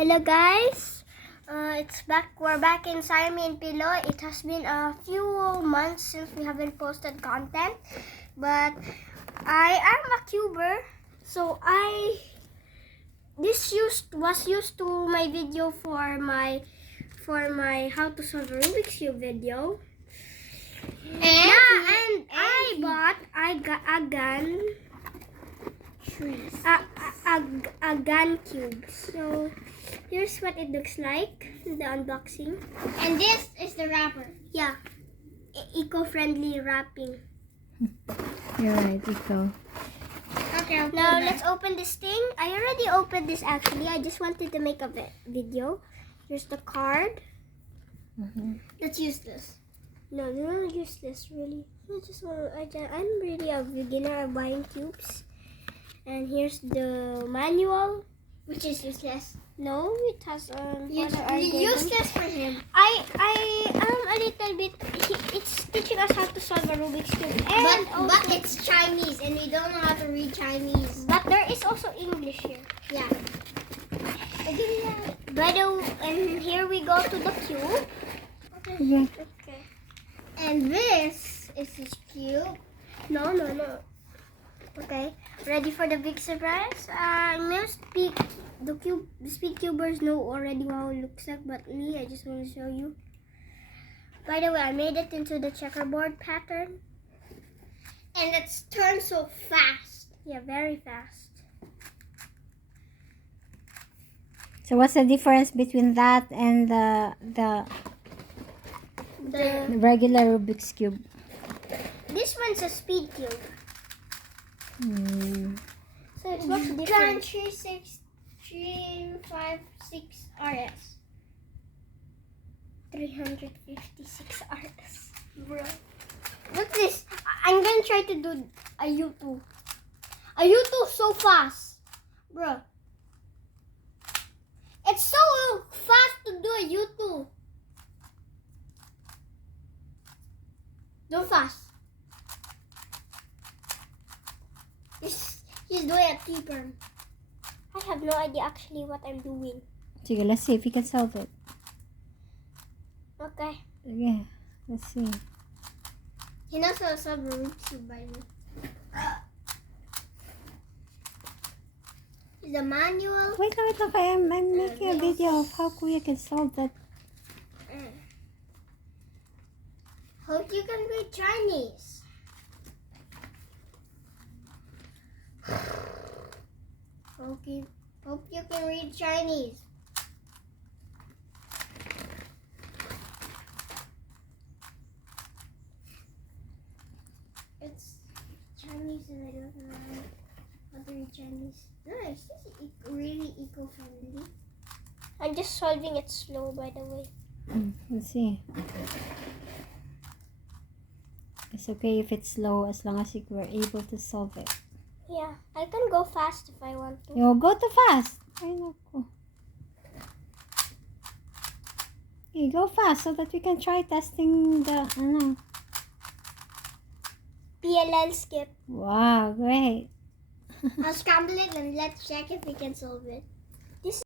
Hello guys, we're back in Siamese and Pillow. It has been a few months since we haven't posted content, but I am a cuber, so was used to my video for my how to solve a Rubik's Cube video. And I got a Gancube. So here's what it looks like, the unboxing. And this is the wrapper. Yeah, eco-friendly wrapping. You're right, Eco. Okay, Now let's open this thing. I already opened this actually. I just wanted to make a video. Here's the card. Let's use this. No, useless really. I'm really a beginner of buying cubes. And here's the manual, Which is useless. No, it has Useless for him. I am a little bit. It's teaching us how to solve a Rubik's Cube, and But it's Chinese, and we don't know how to read Chinese. but there is also English here. Yeah. And here we go to the cube. Okay. Okay. And this is his cube. No. Okay. Ready for the big surprise? The speed cubers know already how it looks like, but me, I just want to show you. By the way, I made it into the checkerboard pattern. And it's turned so fast. Yeah, very fast. So what's the difference between that and the regular Rubik's Cube? This one's a speed cube. So it's what's different? Gan356 RS. 356 RS. Bro. Look this. I'm gonna try to do a U2. A U2 so fast. Bro. It's so fast to do a U2. Do fast. He's doing a T-perm. I have no idea actually what I'm doing. Sige, let's see if we can solve it. Okay. Okay, let's see. He knows how to solve a Rubik's Cube by me. The manual. Wait. I'm making a video of how Kuya can solve that. Hope you can read Chinese. Hope you can read Chinese. It's Chinese and I don't know how to read Chinese. No, it's just really eco-friendly. I'm just solving it slow, by the way. Let's see. It's okay if it's slow as long as you were able to solve it. Yeah, I can go fast if I want to. Yo, go too fast. Ay, naku. Okay, go fast so that we can try testing the, PLL skip. Wow, great. I'll scramble it and let's check if we can solve it.